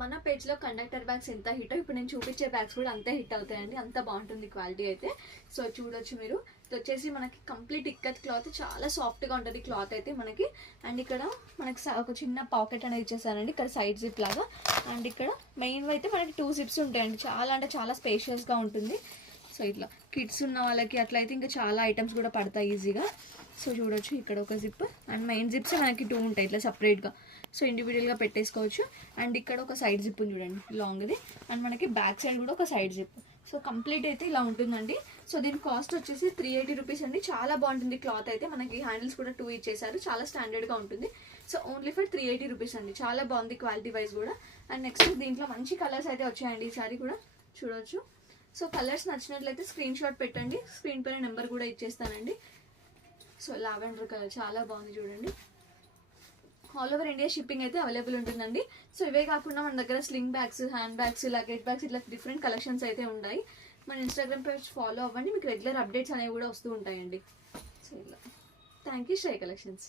మన పేజ్లో conductor bags ఎంత హిట్ ఇప్పుడు నేను చూపించే బ్యాగ్స్ కూడా అంతే హిట్ అవుతాయండి, అంత బాగుంటుంది క్వాలిటీ అయితే. సో చూడొచ్చు మీరు. ఇది వచ్చేసి మనకి కంప్లీట్ ఇక్కత్ క్లాత్, చాలా సాఫ్ట్గా ఉంటుంది క్లాత్ అయితే మనకి. అండ్ ఇక్కడ మనకి ఒక చిన్న పాకెట్ అనేది ఇచ్చేసానండి, ఇక్కడ సైడ్ జిప్ లాగా. అండ్ ఇక్కడ మెయిన్ అయితే మనకి 2 జిప్స్ ఉంటాయండి, చాలా అంటే చాలా స్పేషియస్గా ఉంటుంది. సో ఇట్లా కిడ్స్ ఉన్న వాళ్ళకి అట్లయితే ఇంకా చాలా ఐటమ్స్ కూడా పడతాయి ఈజీగా. సో చూడొచ్చు ఇక్కడ ఒక జిప్, అండ్ మెయిన్ జిప్స్ మనకి 2 ఉంటాయి ఇట్లా సపరేట్గా, సో ఇండివిజువల్గా పెట్టేసుకోవచ్చు. అండ్ ఇక్కడ ఒక సైడ్ జిప్ చూడండి లాంగ్ది, అండ్ మనకి బ్యాక్ సైడ్ కూడా ఒక సైడ్ జిప్. సో కంప్లీట్ అయితే ఇలా ఉంటుందండి. సో దీని కాస్ట్ వచ్చేసి 380 రూపీస్ అండి. చాలా బాగుంటుంది క్లాత్ అయితే, మనకి హ్యాండిల్స్ కూడా 2 ఇచ్చేసారు, చాలా స్టాండర్డ్గా ఉంటుంది. సో ఓన్లీ ఫర్ 380 రూపీస్ అండి, చాలా బాగుంది క్వాలిటీ వైజ్ కూడా. అండ్ నెక్స్ట్ దీంట్లో మంచి కలర్స్ అయితే వచ్చాయండి ఈసారి కూడా చూడొచ్చు. సో కలర్స్ నచ్చినట్లయితే స్క్రీన్ షాట్ పెట్టండి, స్క్రీన్ పైన నెంబర్ కూడా ఇచ్చేస్తానండి. సో లావెండర్ కలర్ చాలా బాగుంది చూడండి. ఆల్ ఓవర్ ఇండియా షిప్పింగ్ అయితే అవైలబుల్ ఉంటుందండి. సో ఇవే కాకుండా మన దగ్గర sling bags, hand bags, luggage bags ఇట్లా డిఫరెంట్ కలెక్షన్స్ అయితే ఉన్నాయి. మన ఇన్స్టాగ్రామ్ పేజ్ ఫాలో అవ్వండి, మీకు రెగ్యులర్ అప్డేట్స్ అనేవి కూడా వస్తూ ఉంటాయండి. సో ఇలా థ్యాంక్ యూ శ్రేయ కలెక్షన్స్.